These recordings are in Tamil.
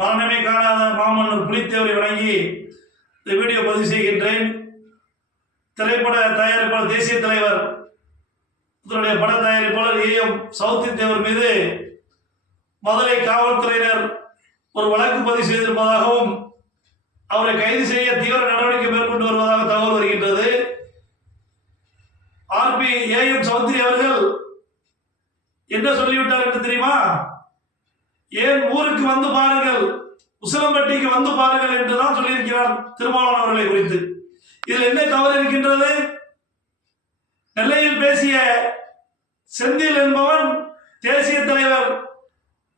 மரணமே காணாத மாமன்னர் புலித்தேவரை வணங்கி இந்த வீடியோ பதிவு செய்கின்றேன். திரைப்பட தயாரிப்பாளர் தேசிய தலைவர் இதனுடைய பட தயாரிப்பாளர் ஏஎம் சவுத்தி தேவர் மீது மதுரை காவல்துறையினர் ஒரு வழக்கு பதிவு செய்திருப்பதாகவும் அவரை கைது செய்ய தீவிர நடவடிக்கை மேற்கொண்டு வருவதாக தகவல் வருகின்றது. ஆர்பி ஏஎம் சௌத்ரி அவர்கள் என்ன சொல்லிவிட்டார் என்று தெரியுமா? ஏன் ஊருக்கு வந்து பாருங்கள், உசிலம்பட்டிக்கு வந்து பாருங்கள் என்றுதான் சொல்லியிருக்கிறார் திருமாவளவன் அவர்களை குறித்து. இதில் என்ன தவறு இருக்கின்றது? நெல்லையில் பேசிய செந்தில் என்பவன் தேசிய தலைவர்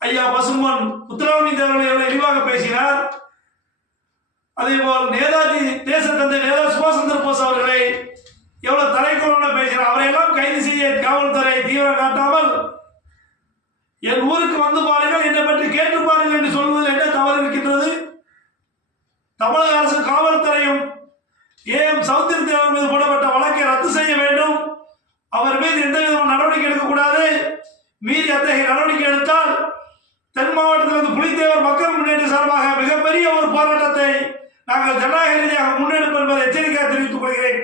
ஐயா பசும்பொன் முத்துராமலிங்க தேவர்களை எவ்வளவு இழிவாக பேசினார். அதே போல் நேதாஜி தேச தந்தை நேதாஜி சுபாஷ் சந்திர போஸ் அவர்களை எவ்வளவு தலைக்குறவன பேசினார். அவரையெல்லாம் கைது செய்ய காவல்துறை தீவிரம் காட்டாமல் என் ஊருக்கு வந்து பாருங்கள், என்னை பற்றி கேட்டு பாருங்கள் என்று சொல்வதில் என்ன தவறு இருக்கின்றது? தமிழக அரசு காவல்துறையும் ஏஎம் சௌத்ரி தேவர் மீது போடப்பட்ட வழக்கை ரத்து செய்ய வேண்டும். அவர் மீது எந்த விதமான நடவடிக்கை எடுக்கக்கூடாது. மீறி அத்தகைய நடவடிக்கை எடுத்தால் தென் மாவட்டத்திலிருந்து புலித்தேவர் மக்கள் முன்னேற்ற சார்பாக மிகப்பெரிய ஒரு போராட்டத்தை நாங்கள் ஜனநாயக ரீதியாக முன்னெடுப்போம் என்பதை எச்சரிக்கையாக தெரிவித்துக் கொள்கிறேன்.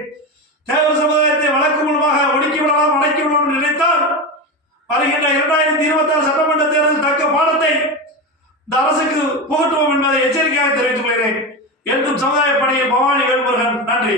தேவர் சமுதாயத்தை வழக்கு மூலமாக ஒடுக்கிவிடலாம், அடக்கிவிடலாம் என்று நினைத்தால் வருகின்ற 2026 சட்டமன்ற தேர்தல் தக்க பாடத்தை இந்த அரசுக்கு புகட்டுவோம் என்பதை எச்சரிக்கையாக தெரிவித்துக் கொள்கிறேன். என்றும் சமுதாய பணியில் பவானி வேல்முருகன். நன்றி.